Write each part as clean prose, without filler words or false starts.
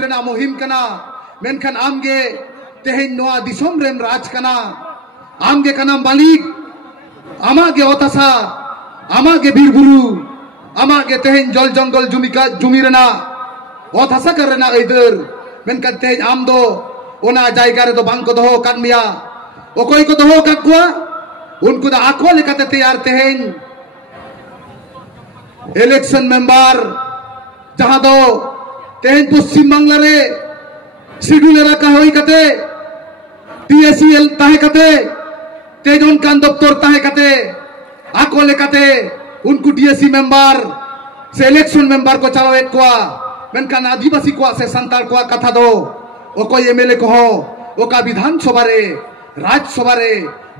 रेना मुहिम कना मेनखान आमगे तेहेन नोआ दिसोम रेम राज कना आमगे कना मालिक आमागे ओतासा आमागे बीरबुरु आमागे तेहेन जल जंगल जुमी रेना ओतासा कर रेना इधर मेनखान तेहेन आम दो ओना जायगा रे दो बांग को दोहो कान मिया ओकोय को दोहो काकुआ उनको दा आखो लेकाते तैयार तेहेन इलेक्शन मेंबर जहां दो तेहेन पश्चिम बांगला रे शिड्यूल रखा होई कते टीएससीएल ताहे कते तेजन कान दफ्तर ताहे कते आको लेकाते उनको टीएससी मेंबर से इलेक्शन मेंबर को चलावे कोआ मेनखान आदिवासी कोआ से संताल कोआ कथा दो ओको एमएलए को हो ओका विधानसभा रे राज्यसभा रे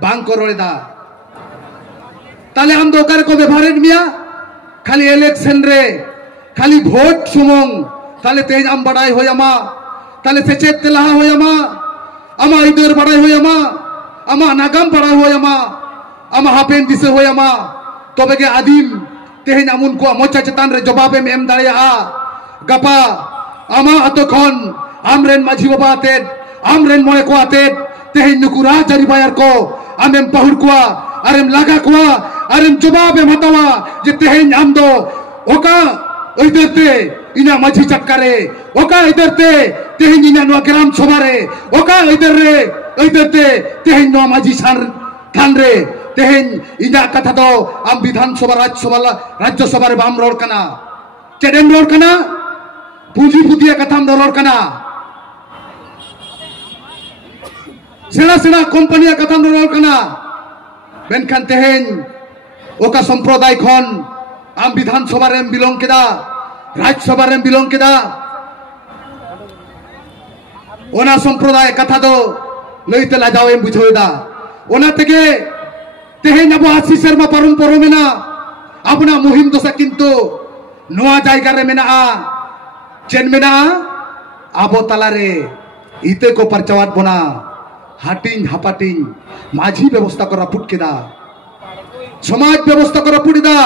बांग को रोलेदा ताले हम दो करे को व्यवहार मिया खाली इलेक्शन रे खाली भोट सुमंग ताले तेज आम बड़ाई हो यामा ताले सेचेत तेलाहा हो यामा आमा इधर बड़ाई हो यामा आमा नागाम बड़ाई हो यामा आमा हापेन दिसे हो यामा तबे के आदिम तेज आमुन को मोचा चेतान रे जवाबे में एम दाड़िया गपा आमा अतोखन आमरेन माझी बाबा आतेद आमरेन मोए को आतेद तेज नुकुरा जारी बायर को आमेम पहुर कोआ आरेम लागा कोआ आरेम जवाबे हतावा जे तेज आम दो ओका इधरते इना माझी चटकारे ओका इधरते तेहेन इना नुआ ग्राम सभारे ओका इधरते तेहेन नुआ माझी थान रे तेहेन इना कथा दो आम विधानसभा राज्यसभा रे बाम रोड कना चेडेम रोड कना पूजी पुतिया कथाम दो रोड कना सेना सेना कंपनिया कथाम दो रोड कना मेनखान तेहेन ओका संप्रदाय खन आम विधानसभा रे बिलोंग केदा राज्यसभा रे बिलोंग केदा ओना संप्रदाय कथा दो लईते लाजाव एम बुझोदा ओना तेगे तेहेन अब 80 सेरमा पारुम परमेना अपना मुहिम दोसा किंतु नोआ जायगा रे मेना चेन मेना आबो तालारे इते को परचावात बना हाटिंग हापाटिंग माझी व्यवस्था को रापुट केदा समाज व्यवस्था को रापुटिदा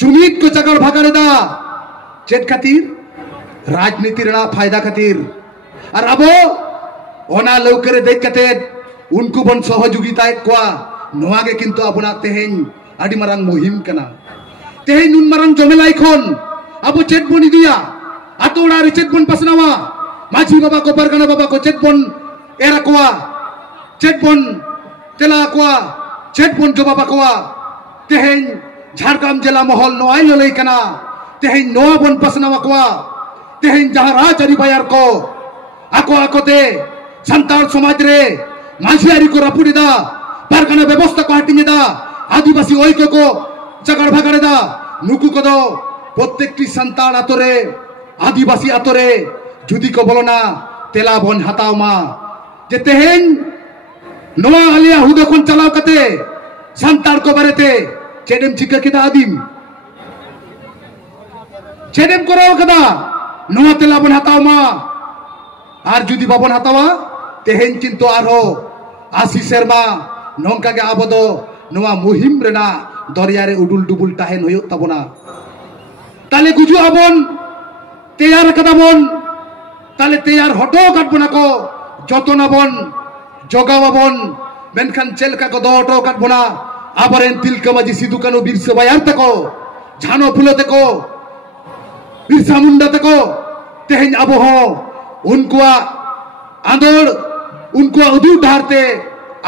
जुमीद को चगड़ भागारेदा चेत खातिर राजनीति रेना फायदा खातिर और अब ओना लौकरे देख कते उनको बन सहयोगिता कोआ नोआगे किंतु अपना तेहेन आदि मारंग मुहिम कना तेहेन उन मारंग जमेलाई खन अब चेत बन दिया आतोड़ा रे चेत बन पसनावा माझी बाबा को परगना बाबा को चेत बन एरा कोआ चेत बन तेला कोआ चेत बन जो बाबा कोआ तेहेन झारग्राम जिला महल नोआई ललई कना तेहेन नोआ बन पसनावा कोआ तेहेन जहां राजरी बायर को आको आकोते संताल समाज रे माझियारी को रापुडिदा पारगाना व्यवस्था को हाटिंगेदा आदिवासी ओइको को जगड़ भागड़ेदा नुकु को दो प्रत्येकटी संताल आतरे आदिवासी आतरे जुदी को बोलना तेला बन हताव मा जे तेहेन नोआ आलिया हुदो कोन चलाव कते संताल को बारेते चेडेम चिका केदा आदिम चेडेम कराव कदा नोआ तेला बन हताव मा आर जुदी बाबन हतावा तेहेन किंतु आरो 80 सेरमा नोंका के आबदो नोआ मुहिम रेना दरिया रे उडुल डुबुल ताहेन होयो ताबोना ताले गुजु आबन तैयार कदाबन ताले तैयार हटो काटबोना को जतनाबन जगावाबन मेनखान चेलका को दोटो काटबोना आबरेन तिलका माजी सिदु कानु बिरसा बायार तको झानो फुलो तको बिरसा मुंडा तको तेहेन आबो हो उनको आंदोड़ उनको उदू ढारते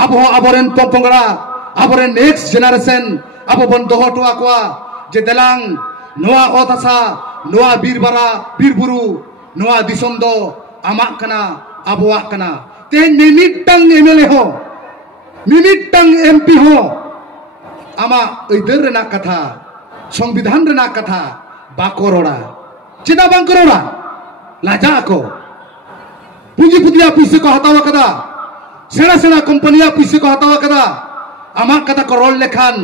अब हो आबरेन पोंगड़ा आबरेन नेक्स्ट जनरेशन अब बन दोहटवा कोआ जे दलांग नोआ ओथासा नोआ बीरबरा बीरबुरु नोआ दिसोम दो आमा कना आबोआ कना ते मिमिटंग एमएलए हो मिमिटंग एमपी हो आमा इधर रेना कथा संविधान रेना कथा बाकोरोड़ा चिदा बांकरोड़ा लाजा को पूंजी पुतिया पैसे को हतावा कदा सेना सेना कंपनिया पैसे को हतावा कदा आमा कदा को रोल लेखान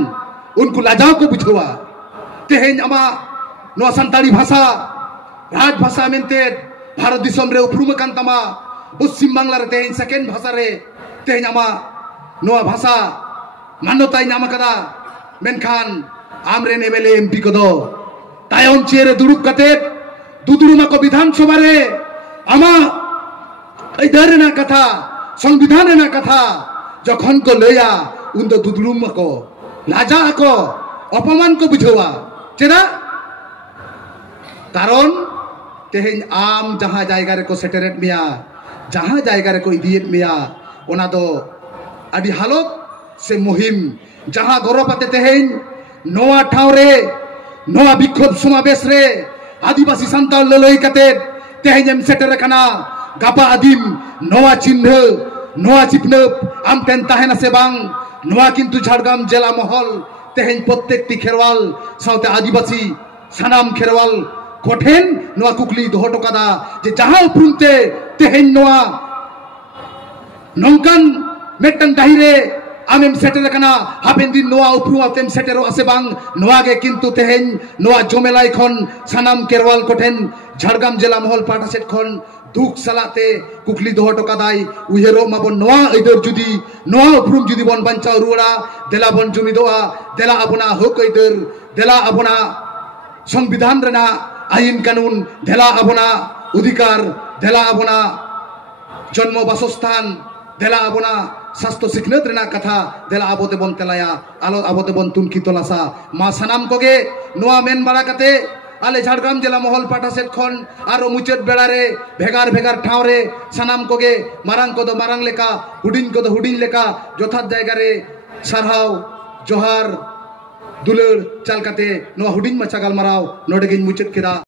उनको लाजाव को बुझवा तेहेन आमा नोआ संताली भाषा राज भाषा मेनते भारत दिसम रे उपरुम कान तमा पश्चिम बांगला रे तेहेन सेकेंड भाषा रे तेहेन आमा नोआ भाषा मान्यता नाम कदा मेनखान आमरेन एमएलए एमपी को दो तायम चेरे दुरुक कते दुदुरुमा को विधानसभा रे आमा इधर ना कथा संविधान ना कथा जखन को लया उन दो दुदुलुम को लाजा को अपमान को बुझवा चेदा कारण तेहें आम जहां जायगा रे को सेटरेट मिया जहां जायगा रे को इदियत मिया ओना दो आदि हालत से मुहिम जहां गौरवते तेहें नोआ ठाव रे नोआ विक्षोभ समावेश रे आदिवासी संताल ललई कते तेहें एम सेटर कना गापा आदिम नोआ चिन्ह नोआ चिपनप आम तेन ताहेना से बांग नोआ किंतु झाड़ग्राम जिला महल तेहें प्रत्येकटी खेरवाल साउते आदिवासी सानाम खेरवाल कोठेन नोआ कुकली दोहो टोकादा जे जहां उपरुमते तेहें नोआ नौकान मेटन दाहिरे आमेम सेटर कना हापेन दिन नोआ उपरुम तेम सेटेरो आसे बांग नोआ गे किंतु तेहें नोआ जमेलाई खन सानाम केरवाल कोठेन झाड़ग्राम जिला महल पाटा सेट खन दुख सलाते कुकली दोहो टोकादाई उहेरो माबन नोआ इदर जुदी नोआ उपरुम जुदी बन बांचाव रुड़ा देला बन जुमिदोआ देला आबना हक इदर देला आबना संविधान रेना आईन कानून देला आबना अधिकार देला आबना जन्म बासस्थान देला आबना स्वास्थ्य सिखनत रेना कथा देला आबोते बन तेलाया आलो आबोते बन तुनकी तलासा मा सानाम कोगे नोआ मेन बारा कते आले झाड़ग्राम जिला महल पाटा सेट खन आरो मुचेद बेड़ारे भेगार भेगार ठाव रे सानाम कोगे मारांग को दो मारांग लेका हुडिन को दो हुडिन लेका यथार्थ जायगा रे सारहाव जोहार दुलर चाल कते नोआ हुडिन माचा गालमाराव नोडे गिन मुचेद केदा।